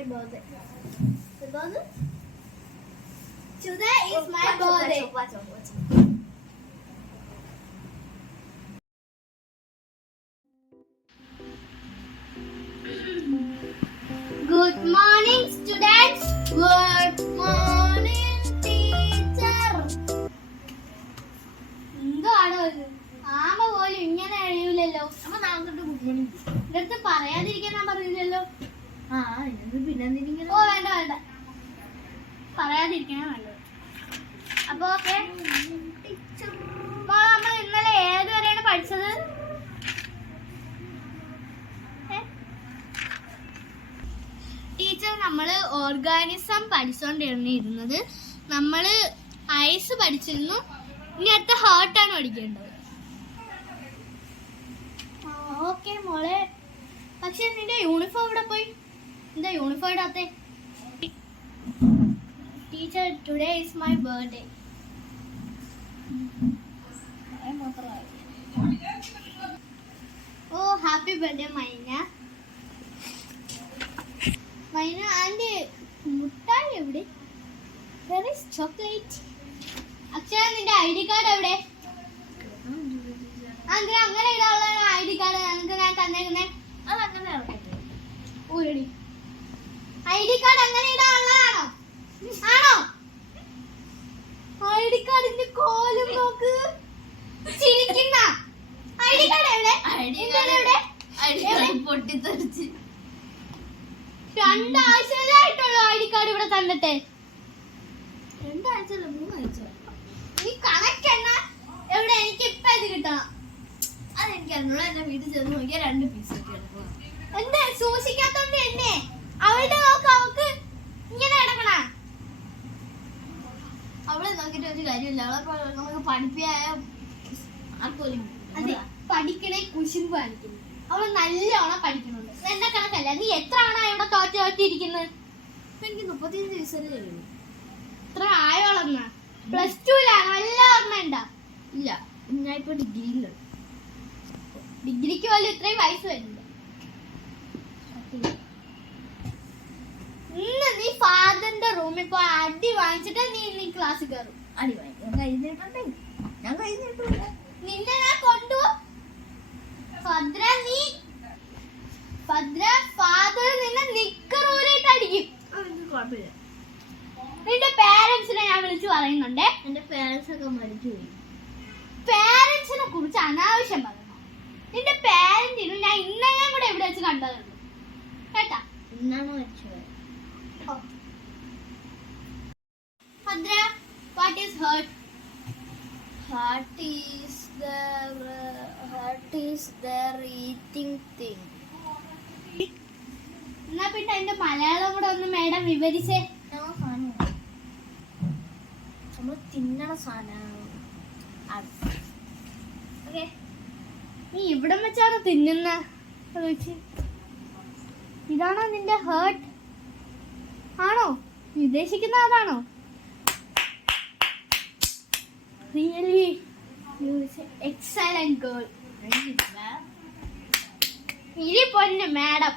my birthday. The birthday? Today is my birthday. Watch. Good morning, students. Good morning, teacher. എന്താണോ ഇത്? ആമ പോലും ഇങ്ങനെ എഴുതില്ലല്ലോ. അമ്മ നാളെ ഗുഡ് മോർണിംഗ്. ഇതൊക്കെ പറയാതിരിക്കാൻ ഞാൻ പറഞ്ഞില്ലല്ലോ. പിന്നെ ഓ വേണ്ട പറയാതിരിക്കാനാ വേണ്ടത്. അപ്പൊ ഓക്കെ, നമ്മൾ ഇന്നലെ ഏതുവരെയാണ് പഠിച്ചത്? ടീച്ചർ നമ്മള് ഓർഗാനിസം പഠിച്ചോണ്ടിരുന്നത്. നമ്മള് ഐസ് പഠിച്ചിരുന്നു. ഇനി അടുത്ത ഹാർട്ടാണ് പഠിക്കേണ്ടത്. ഓക്കെ മോളെ, പക്ഷെ നിന്റെ യൂണിഫോം ഇവിടെ പോയി? എന്താ യൂണിഫോം ഇടാത്തെ? Teacher, today is my birthday. Oh happy birthday Maina. Maina, and മുട്ടായി എവിടെ? Where is chocolate? അക്ഷര, നിന്റെ ID കാർഡ് എവിടെ? അങ്ങനെ ഇടാനുള്ള ID കാർഡ് ഞങ്ങൾക്ക് ഞാൻ തന്നേക്കുന്നേ. അതങ്ങനെ ഊരടി. ID കാർഡ് അങ്ങനെ ഇടാനുള്ളതാണോ? ആണോ? ID കാർഡിന്റെ കോലം നോക്ക്. ചിരിക്കുന്ന ID കാർഡ് എവിടെ? പൊട്ടിത്തെറിച്ച് 2 ആഴ്ചയിലായിട്ടുള്ളൂ ID കാർഡ് ഇവിടെ തന്നിട്ട്. 2 ആഴ്ചയല്ല, 3 ആഴ്ച. നീ കണക്കെണ്ണ എവിടെ? എനിക്ക് ഇപ്പൊ ഇത് കിട്ടണം. അതെനിക്ക് അറിഞ്ഞോളൂ. എന്റെ വീട്ടിൽ ചെന്ന് നോക്കിയാൽ 2 പീസ് ഒക്കെ എടുക്കുക. എന്താ സൂക്ഷിക്കാത്തോണ്ട് എന്നെ അവളുടെ നോക്ക്, അവക്ക് ഇങ്ങനെ കിടക്കണ. അവളെ നോക്കിട്ട് ഒരു കാര്യമില്ല. അവളെ നമുക്ക് പഠിപ്പിയായ ആർക്കും അതെ പഠിക്കണേ കുശുമ്പ് കാണിക്കുന്നു. അവൾ നല്ലോണം പഠിക്കുന്നുണ്ട്. എന്റെ കണക്കല്ല. നീ എത്ര ആണോ ഇവിടെ തോറ്റിരിക്കുന്നത്? എനിക്ക് 35 വയസ്സല്ലേ ഉള്ളൂ. ഇത്ര ആയോളെന്നാ? +2ലാണ്. നല്ല ഓർമ്മ ഉണ്ടാ? ഇല്ല, ഞാൻ ഇപ്പൊ ഡിഗ്രിയിലാണ്. ഡിഗ്രിക്ക് പോലും ഇത്രയും വയസ്സ് വരുന്നുണ്ട്. ഇന്ന് നീ ഫാദറിന്റെ റൂമിൽ പോയി അടി വാങ്ങിച്ചിട്ട് നീ ക്ലാസ്സിൽ കയറും. അടി വാങ്ങിക്കാൻ കഴിഞ്ഞിട്ടുണ്ടേ? ഞാൻ കഴിഞ്ഞിട്ടില്ല. നിന്നെ ഞാൻ കൊണ്ടുപോകും. ഫാദർ നിന്നെ നിക്കറൂരായിട്ട് അടിക്കും. കുഴപ്പമില്ല. നിന്റെ പേരൻസിനെ ഞാൻ വിളിച്ചു പറയുന്നുണ്ടേ. എന്റെ പേരൻസ് ഒക്കെ മരിച്ചുപോയി. പേരൻസിനെ കുറിച്ച് അനാവശ്യം പറയണം. നിന്റെ പേരന്റിനും ഞാൻ ഇന്നലെ കൂടെ എവിടെ വെച്ച് കണ്ടതുള്ളൂ കേട്ടാ. ഇന്നാണോ മരിച്ചുപോയത്? Bhadra, what is heart? Heart is the eating thing. എന്നാ പിന്നെ എന്റെ മലയാളം കൂടെ ഒന്ന് മേഡം വിവരിച്ചേ. നമ്മൾ തിന്നണ സാധനമാണ്. ഓക്കെ, നീ ഇവിടെ വെച്ചാണ് തിന്നുന്ന? ഇതാണോ നിന്റെ ഹേർട്ട്? ആണോ ഉദ്ദേശിക്കുന്ന? അതാണോ? Really excellent girl. ഇരി പൊന്നു മാഡം.